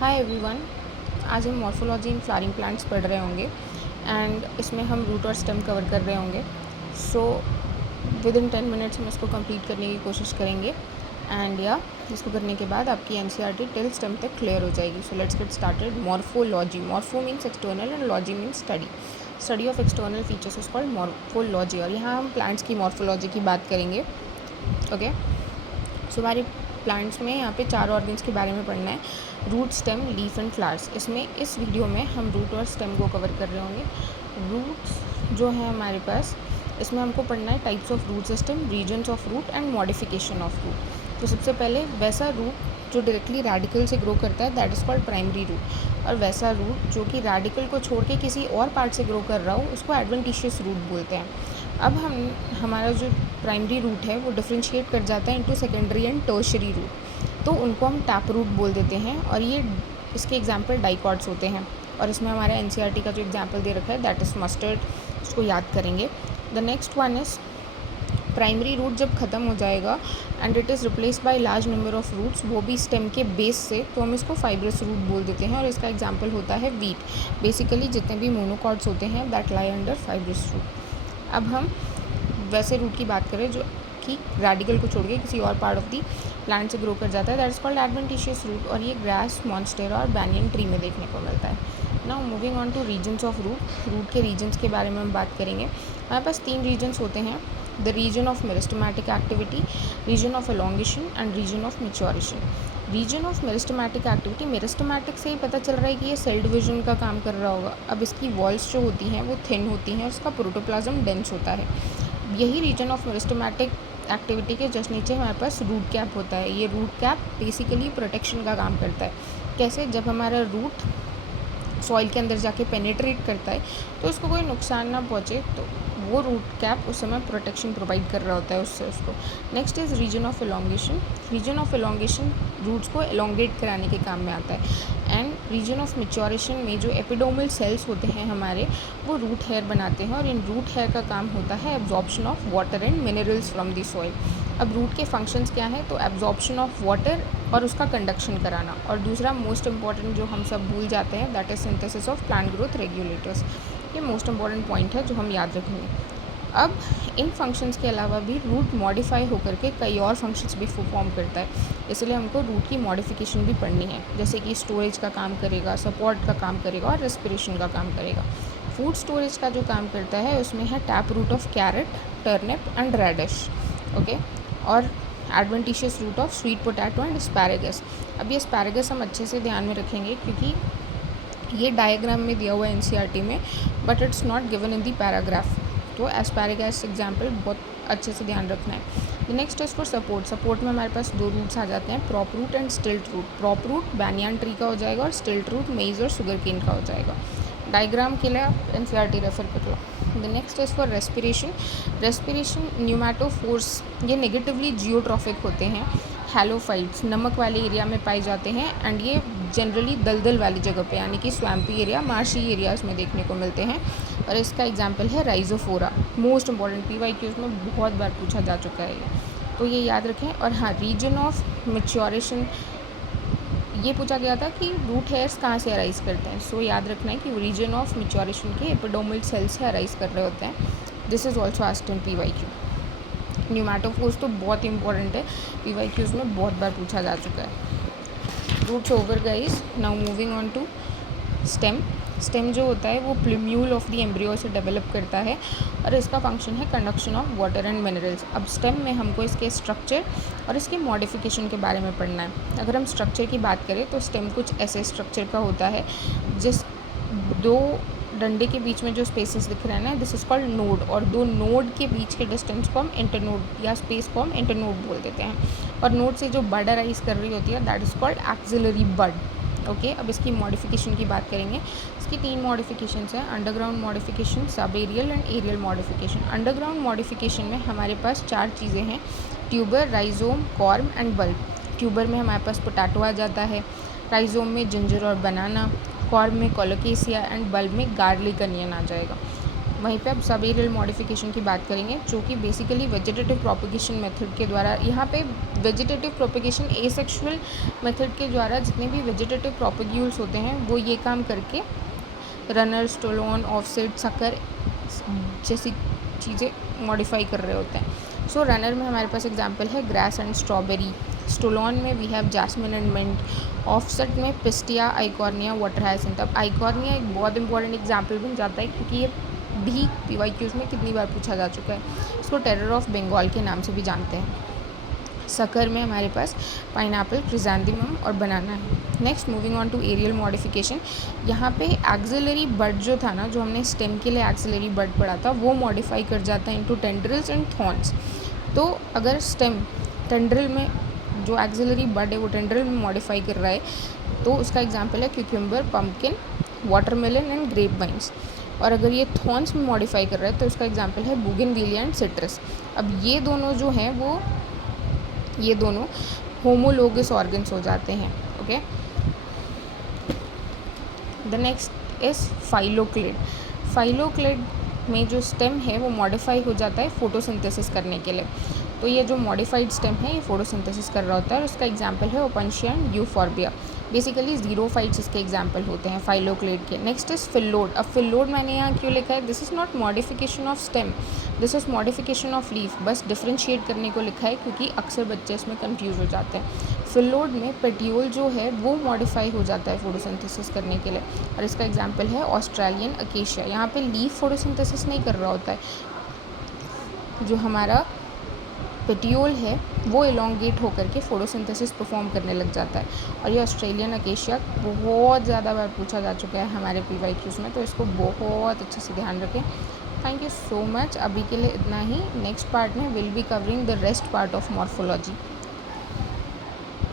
Hi everyone. आज हम morphology in flowering plants पढ़ रहे होंगे एंड इसमें हम रूट और स्टेम कवर कर रहे होंगे। सो विद इन 10 मिनट्स हम इसको कंप्लीट करने की कोशिश करेंगे एंड इसको करने के बाद आपकी एनसीईआरटी टिल स्टेम तक क्लियर हो जाएगी। So let's get started. Morphology, morpho means external and logy means study of external features is called morphology. और यहाँ हम प्लांट्स की मॉर्फोलॉजी की बात करेंगे। ओके, सो हमारे प्लांट्स में यहाँ पे 4 ऑर्गन्स के बारे में पढ़ना है: root, stem, leaf and flowers. इस वीडियो में हम रूट और स्टेम को कवर कर रहे होंगे। रूट्स जो है हमारे पास, इसमें हमको पढ़ना है types of root system, regions of root and modification of root. तो सबसे पहले वैसा रूट जो डायरेक्टली रेडिकल से ग्रो करता है, that is called primary root. और वैसा रूट जो कि रेडिकल को छोड़ के किसी और पार्ट से ग्रो कर रहा हो, उसको एडवेंटिशियस रूट बोलते हैं। अब हमारा जो प्राइमरी रूट है वो डिफ्रेंशिएट कर जाता है into secondary and tertiary root, तो उनको हम टैप रूट बोल देते हैं। और ये इसके एग्जांपल डाइकॉट्स होते हैं। और इसमें हमारे एनसीईआरटी का जो एग्जांपल दे रखा है दैट इज़ मस्टर्ड, उसको याद करेंगे। The next one is primary root जब ख़त्म हो जाएगा and it is replace by large number of roots, वो भी स्टेम के बेस से, तो हम इसको फाइब्रस रूट बोल देते हैं। और इसका एग्जांपल होता है वीट। बेसिकली जितने भी मोनोकॉट्स होते हैं that lie under fibrous root. अब हम वैसे रूट की बात करें जो कि रेडिकल को छोड़ के किसी और पार्ट ऑफ दी प्लांट से ग्रो कर जाता है, that is called adventitious root. और ये ग्रास, मॉन्स्टेरा और बैनियन ट्री में देखने को मिलता है। Now moving on to regions of root. Root के रीजन्स के बारे में हम बात करेंगे। हमारे पास 3 रीजन्स होते हैं: the region of meristematic activity, region of elongation and region of maturation. Region of meristematic activity, meristematic से ही पता चल रहा है कि ये सेल डिवीजन का काम कर रहा होगा। अब इसकी वॉल्स जो होती हैं वो थिन होती हैं और इसका प्रोटोप्लाज्म डेंस होता है। यही रीजन ऑफ मेरिस्टेमेटिक एक्टिविटी के जस्ट नीचे हमारे पास रूट कैप होता है। ये रूट कैप बेसिकली प्रोटेक्शन का काम करता है। कैसे? जब हमारा रूट सॉइल के अंदर जाके पेनिट्रेट करता है तो उसको कोई नुकसान ना पहुँचे, तो वो रूट कैप उस समय प्रोटेक्शन प्रोवाइड कर रहा होता है उससे उसको। Next is region of elongation. Region of elongation roots को एलोंगेट कराने के काम में आता है। एंड रीजन ऑफ मैच्योरेशन में जो एपिडोमल सेल्स होते हैं हमारे, वो रूट हेयर बनाते हैं। और इन रूट हेयर का काम होता है absorption of water and minerals from the soil. अब रूट के फंक्शंस क्या हैं? तो एब्जॉर्प्शन ऑफ वाटर और उसका कंडक्शन कराना। और दूसरा मोस्ट इंपॉर्टेंट जो हम सब भूल जाते हैं, that is synthesis of plant growth regulators. ये मोस्ट इंपॉर्टेंट पॉइंट है जो हम याद रखेंगे। अब इन फंक्शंस के अलावा भी रूट मॉडिफाई होकर के कई और फंक्शंस भी परफॉर्म करता है, इसलिए हमको रूट की मॉडिफिकेशन भी पढ़नी है। जैसे कि स्टोरेज का काम करेगा, सपोर्ट का काम करेगा और रेस्पिरेशन का काम करेगा। फूड स्टोरेज का जो काम करता है उसमें है tap root of carrot, turnip and radish. Okay, और adventitious root of sweet potato and asparagus. अब ये एस्पैरेगस हम अच्छे से ध्यान में रखेंगे क्योंकि ये डायग्राम में दिया हुआ है एनसीईआरटी में, but it's not given in the paragraph. तो एस्पैरेगस एग्जाम्पल बहुत अच्छे से ध्यान रखना है। The next is for support. Support में हमारे पास 2 रूट्स आ जाते हैं, prop root and stilt root. Prop root banyan tree का हो जाएगा और स्टिल्ट रूट मेज और शुगर केन का हो जाएगा। डायग्राम के लिए आप एनसीईआरटी रेफर कर लो। The next is for respiration. Respiration pneumatophores, ये नेगेटिवली जियोट्रॉफिक होते हैं। हैलोफाइट्स नमक वाले एरिया में पाए जाते हैं एंड ये जनरली दलदल वाली जगह पे, यानी कि स्वैम्पी एरिया, मार्शी एरियाज़ में देखने को मिलते हैं। और इसका एग्जांपल है राइजोफोरा। मोस्ट इंपॉर्टेंट पीवाईक्यूज़ में बहुत बार पूछा जा चुका है ये, तो ये याद रखें। और हाँ, रीजन ऑफ मैच्योरेशन, ये पूछा गया था कि रूट हेयर्स कहाँ से अराइज करते हैं। सो याद रखना है कि रीजन ऑफ मैच्योरेशन के एपिडोमल सेल से अराइज कर रहे होते हैं। This is also asked in PYQ. Pneumatophores तो बहुत इंपॉर्टेंट है, पीवाईक्यूज़ में बहुत बार पूछा जा चुका है। Roots over guys, now moving on to stem. Stem जो होता है वो प्लूम्यूल ऑफ द एम्ब्रियो से डेवलप करता है और इसका फंक्शन है conduction of water and minerals. अब स्टेम में हमको इसके स्ट्रक्चर और इसके मॉडिफिकेशन के बारे में पढ़ना है। अगर हम स्ट्रक्चर की बात करें तो स्टेम कुछ ऐसे स्ट्रक्चर का होता है जिस 2 डंडे के बीच में जो स्पेसेस दिख रहे हैं ना, दिस इज कॉल्ड नोड। और 2 नोड के बीच के डिस्टेंस को हम इंटरनोड या स्पेस को हम इंटरनोड बोल देते हैं। और नोड से जो बड अराइज कर रही होती है that is called axillary bud. Okay, अब इसकी मॉडिफिकेशन की बात करेंगे। इसकी 3 मॉडिफिकेशंस हैं: underground modification, sub aerial and aerial modification. Underground modification में हमारे पास 4 चीज़ें हैं: tuber, rhizome, corm and bulb. Tuber में हमारे पास पोटैटो आ जाता है, राइजोम में जिंजर और बनाना, कॉर्म में कोलोकेसिया एंड बल्ब में गार्लिक अनियन आ जाएगा। वहीं पे अब सब एरियल मॉडिफिकेशन की बात करेंगे, जो कि बेसिकली वेजिटेटिव प्रोपगेशन मेथड के द्वारा, यहाँ पे वेजिटेटिव प्रोपगेशन एसेक्सुअल मेथड के द्वारा जितने भी वेजिटेटिव प्रोपग्यूल्स होते हैं वो ये काम करके रनर, स्टोलोन, ऑफसेट, सकर जैसी चीज़ें मॉडिफाई कर रहे होते हैं। सो रनर में हमारे पास एग्जांपल है ग्रास एंड स्ट्रॉबेरी, स्टोलोन में we have jasmine and mint, offset में पिस्टिया, आइकॉर्निया, वाटर हायसिंथ। अब आइकॉर्निया एक बहुत इंपॉर्टेंट एग्जाम्पल बन जाता है क्योंकि ये भी PYQs में कितनी बार पूछा जा चुका है। इसको टेरर ऑफ बंगाल के नाम से भी जानते हैं। सकर में हमारे पास पाइनएप्पल, क्रिजेंथेमम और बनाना है। Next moving on to aerial modification, यहाँ पे एक्सिलरी बड जो था ना, जो हमने स्टेम के लिए एक्सिलरी बड पढ़ा था, वो मॉडिफाई कर जाता है इनटू टेंड्रिल्स एंड थॉर्न्स। तो अगर स्टेम टेंड्रिल में, जो एक्सिलरी बड है वो टेंड्रिल में मॉडिफाई कर रहा है, तो उसका एग्जाम्पल है cucumber, pumpkin, watermelon and grape vines. और अगर ये थॉर्न्स में मॉडिफाई कर रहा है तो उसका एग्जाम्पल है बोगनविलिया एंड सिट्रस। अब ये दोनों जो हैं वो, ये दोनों होमोलोगस ऑर्गन्स हो जाते हैं। Okay, the next is phylloclade. Phylloclade में जो स्टेम है वो मॉडिफाई हो जाता है फोटोसिंथेसिस करने के लिए। तो ये जो मॉडिफाइड स्टेम है ये फोटोसिंथेसिस कर रहा होता है और उसका एग्जाम्पल है ओपनशिया एंड यूफॉर्बिया। बेसिकली ज़ीरोफाइट्स इसके एग्जाम्पल होते हैं फाइलोक्लिड के। Next is फिल्लोड। अब फिल्लोड मैंने यहाँ क्यों लिखा है, this is not modification of stem, this is modification of leaf. बस डिफ्रेंशिएट करने को लिखा है क्योंकि अक्सर बच्चे इसमें कंफ्यूज हो जाते हैं। फिल्लोड में पेटियोल जो है वो मॉडिफाई हो जाता है फोटोसिंथेसिस करने के लिए और इसका एग्जाम्पल है ऑस्ट्रेलियन अकेशिया। यहाँ पे लीफ फोटोसिंथेसिस नहीं कर रहा होता है, जो हमारा पेटियोल है वो एलोंगेट होकर के फोटोसिंथेसिस परफॉर्म करने लग जाता है। और ये ऑस्ट्रेलियन अकेशिया बहुत ज़्यादा बार पूछा जा चुका है हमारे PYQs में, तो इसको बहुत अच्छे से ध्यान रखें। Thank you so much. अभी के लिए इतना ही। नेक्स्ट पार्ट में will be covering the rest part of morphology.